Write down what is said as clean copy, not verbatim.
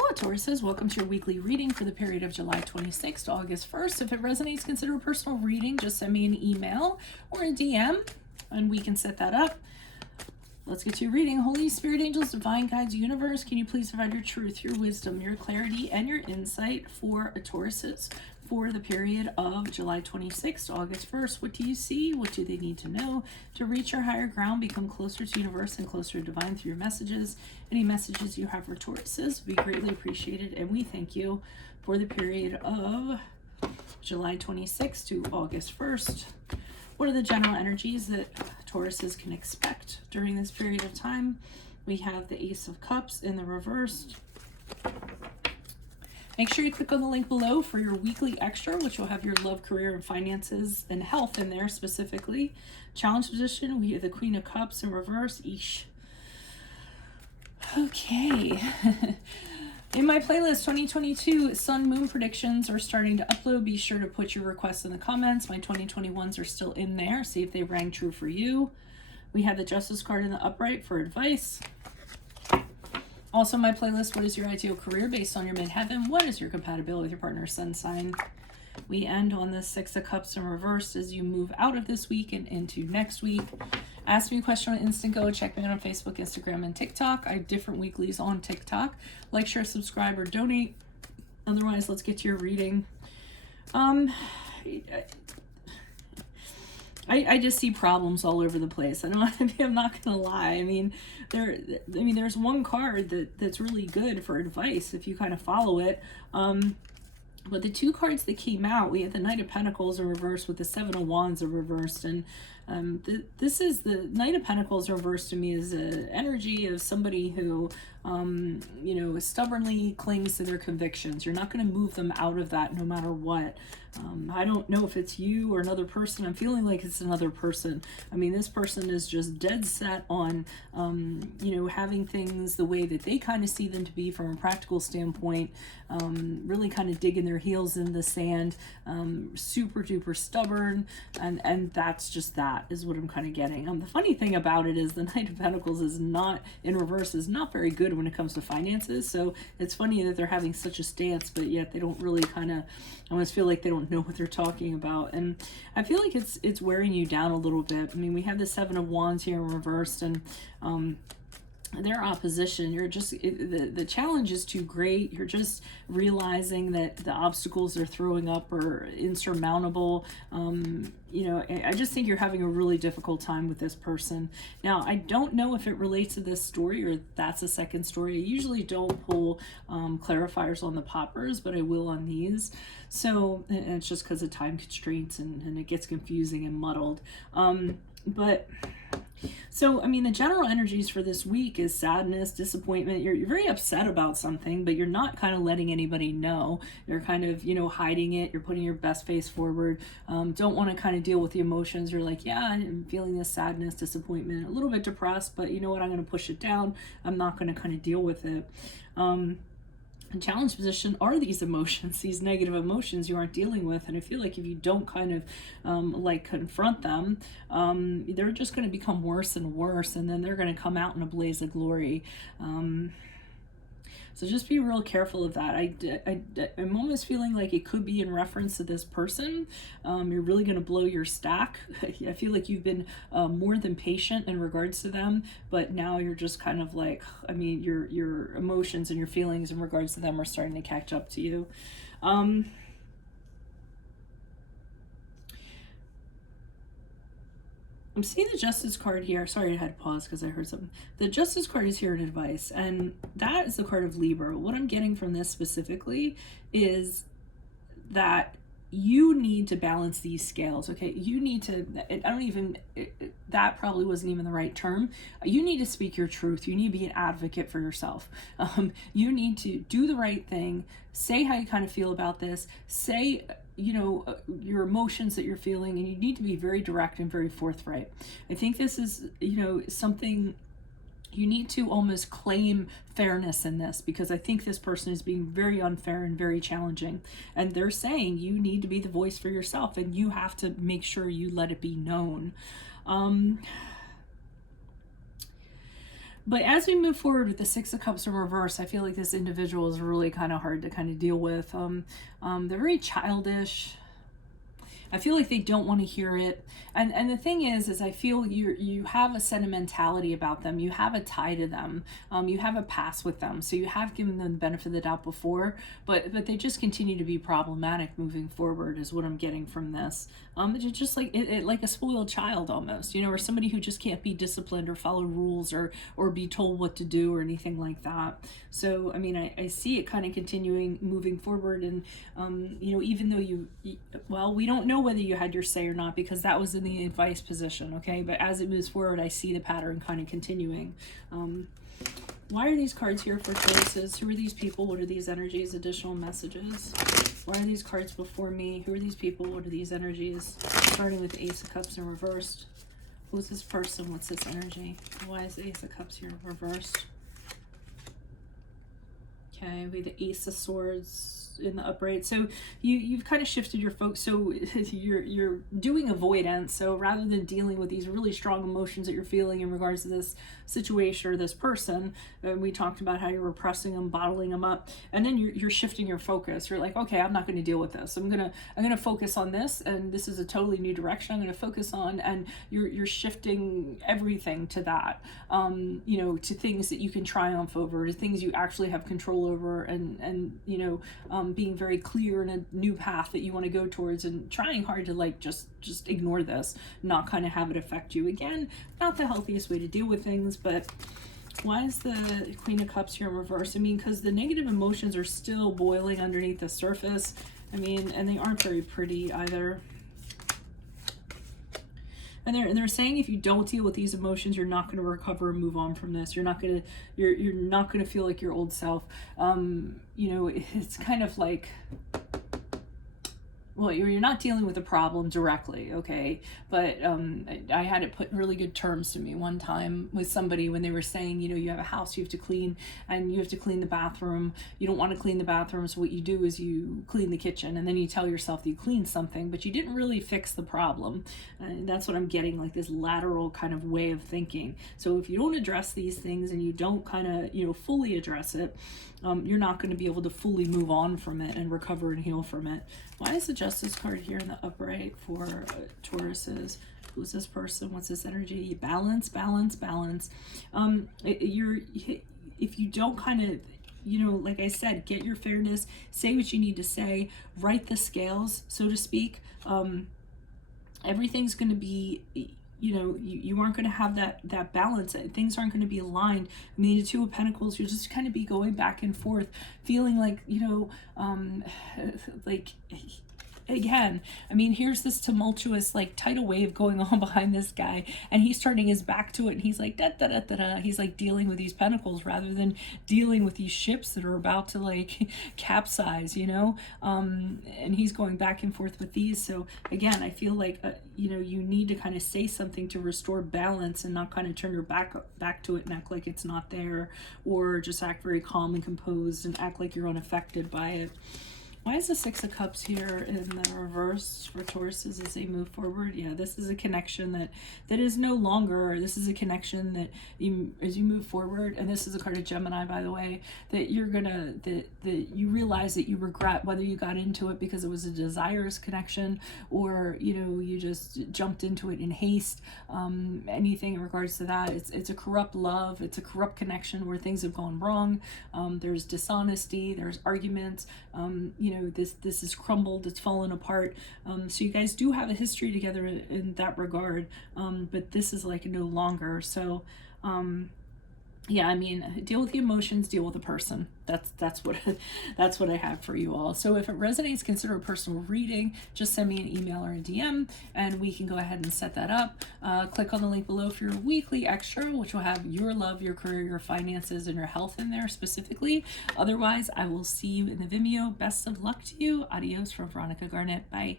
Hello, Tauruses. Welcome to your weekly reading for the period of July 26th to August 1st. If it resonates, consider a personal reading. Just send me an email or a DM, and we can set that up. Let's get to your reading. Holy Spirit, angels, divine guides, universe, can you please provide your truth, your wisdom, your clarity, and your insight for Tauruses for the period of July 26th to August 1st? What do you see? What do they need to know to reach your higher ground, become closer to universe and closer to divine through your messages? Any messages you have for Tauruses would be greatly appreciated, and we thank you for the period of July 26th to August 1st. What are the general energies that Tauruses can expect during this period of time? We have the Ace of Cups in the reverse. Make sure you click on the link below for your weekly extra, which will have your love, career, and finances and health in there specifically. Challenge position, we have the Queen of Cups in reverse. Eesh. Okay. In my playlist 2022 Sun Moon predictions are starting to upload. Be sure to put your requests in the comments. My 2021s are still in there. See if they rang true for you. We have the Justice card in the upright for advice. Also, my playlist, what is your ideal career based on your midheaven? What is your compatibility with your partner's sun sign? We end on the Six of Cups in reverse as you move out of this week and into next week. Ask me a question on Instant Go. Check me out on Facebook, Instagram, and TikTok. I have different weeklies on TikTok. Like, share, subscribe, or donate. Otherwise, let's get to your reading. I just see problems all over the place. I'm not gonna lie. I mean, there's one card that's really good for advice if you kind of follow it. But the two cards that came out, we had the Knight of Pentacles in reverse with the Seven of Wands in reversed, and this is the Knight of Pentacles reversed to me is an energy of somebody who, stubbornly clings to their convictions. You're not going to move them out of that no matter what. I don't know if it's you or another person. I'm feeling like it's another person. I mean, this person is just dead set on, having things the way that they kind of see them to be from a practical standpoint, really kind of digging their heels in the sand, super duper stubborn, and that's just that is what I'm kind of getting. The funny thing about it is the Knight of Pentacles is not in reverse, is not very good when it comes to finances. So it's funny that they're having such a stance, but yet they don't really kind of, I almost feel like they don't know what they're talking about. And I feel like it's wearing you down a little bit. I mean, we have the Seven of Wands here in reversed, and their opposition, you're just, the challenge is too great. You're just realizing that the obstacles they're throwing up are insurmountable. I just think you're having a really difficult time with this person. Now, I don't know if it relates to this story or that's a second story. I usually don't pull clarifiers on the poppers, but I will on these. So, and it's just because of time constraints and it gets confusing and muddled. So, I mean, the general energies for this week is sadness, disappointment. You're very upset about something, but you're not kind of letting anybody know. You're kind of, hiding it. You're putting your best face forward. Don't want to kind of deal with the emotions. You're like, yeah, I'm feeling this sadness, disappointment, a little bit depressed, but you know what? I'm going to push it down. I'm not going to kind of deal with it. And challenge position are these emotions, these negative emotions you aren't dealing with. And I feel like if you don't kind of confront them, they're just going to become worse and worse. And then they're going to come out in a blaze of glory. So just be real careful of that. I'm almost feeling like it could be in reference to this person. You're really going to blow your stack. I feel like you've been more than patient in regards to them, but now you're just kind of like, I mean, your emotions and your feelings in regards to them are starting to catch up to you. I'm seeing the Justice card here. Sorry, I had to pause because I heard something. The Justice card is here in advice, and that is the card of Libra. What I'm getting from this specifically is that you need to balance these scales, okay? You need to, that probably wasn't even the right term. You need to speak your truth. You need to be an advocate for yourself. You need to do the right thing, say how you kind of feel about this, say, your emotions that you're feeling, and you need to be very direct and very forthright. I think this is, something you need to almost claim fairness in this, because I think this person is being very unfair and very challenging. And they're saying you need to be the voice for yourself, and you have to make sure you let it be known. But as we move forward with the Six of Cups in reverse, I feel like this individual is really kind of hard to kind of deal with. They're very childish. I feel like they don't want to hear it. And the thing is I feel you have a sentimentality about them. You have a tie to them. You have a past with them. So you have given them the benefit of the doubt before, but they just continue to be problematic moving forward is what I'm getting from this. It's just like like a spoiled child almost, you know, or somebody who just can't be disciplined or follow rules or be told what to do or anything like that. So, I mean, I see it kind of continuing moving forward. And, you know, even though well, we don't know whether you had your say or not because that was in the advice position, okay? But as it moves forward, I see the pattern kind of continuing. Why are these cards here for choices? Who are these people? What are these energies? Additional messages. Why are these cards before me? Who are these people? What are these energies? Starting with the Ace of Cups in reversed. Who's this person? What's this energy? Why is the Ace of Cups here reversed? Okay, we have the Ace of Swords in the upright. So you've kind of shifted your focus. So you're doing avoidance. So rather than dealing with these really strong emotions that you're feeling in regards to this situation or this person, we talked about how you're repressing them, bottling them up, and then you're shifting your focus. You're like, okay, I'm not going to deal with this. I'm gonna focus on this, and this is a totally new direction I'm going to focus on. And you're shifting everything to that. You know, to things that you can triumph over, to things you actually have control over, and you know, being very clear in a new path that you want to go towards, and trying hard to like just ignore this, not kind of have it affect you. Again, not the healthiest way to deal with things. But why is the Queen of Cups here in reverse? I mean, because the negative emotions are still boiling underneath the surface. I mean, and they aren't very pretty either. And they're saying if you don't deal with these emotions, you're not going to recover and move on from this. You're not gonna feel like your old self. You know, it's kind of like, well, you're not dealing with the problem directly, okay? But I had it put in really good terms to me one time with somebody when they were saying, you know, you have a house you have to clean, and you have to clean the bathroom. You don't want to clean the bathroom, so what you do is you clean the kitchen, and then you tell yourself that you cleaned something, but you didn't really fix the problem. And that's what I'm getting, like this lateral kind of way of thinking. So if you don't address these things and you don't kind of, you know, fully address it, you're not going to be able to fully move on from it and recover and heal from it. Why is the Justice card here in the upright for Tauruses? Who's this person? What's this energy? Balance, balance, balance. If you don't kind of, you know, like I said, get your fairness, say what you need to say, right the scales, so to speak. Everything's going to be, you know, you aren't going to have that balance. Things aren't going to be aligned. I mean, the Two of Pentacles, you'll just kind of be going back and forth, feeling like, you know, like, again, I mean, here's this tumultuous, like, tidal wave going on behind this guy, and he's turning his back to it, and he's like, da da da da da. He's like dealing with these pentacles rather than dealing with these ships that are about to like capsize, you know. And he's going back and forth with these. So again, I feel like you know, you need to kind of say something to restore balance and not kind of turn your back to it and act like it's not there, or just act very calm and composed and act like you're unaffected by it. Why is the Six of Cups here in the reverse for Tauruses as they move forward? Yeah, this is a connection that is no longer, this is a connection that as you move forward, and this is a card of Gemini, by the way, that you're gonna, that you realize that you regret whether you got into it because it was a desirous connection, or, you know, you just jumped into it in haste. Anything in regards to that, it's a corrupt love, it's a corrupt connection where things have gone wrong. There's dishonesty, there's arguments, you know, this is crumbled, it's fallen apart. So you guys do have a history together in that regard, but this is like no longer. So yeah, I mean, deal with the emotions, deal with the person. That's what I have for you all. So if it resonates, consider a personal reading. Just send me an email or a DM, and we can go ahead and set that up. Click on the link below for your weekly extra, which will have your love, your career, your finances, and your health in there specifically. Otherwise, I will see you in the Vimeo. Best of luck to you. Adios from Veronica Garnett. Bye.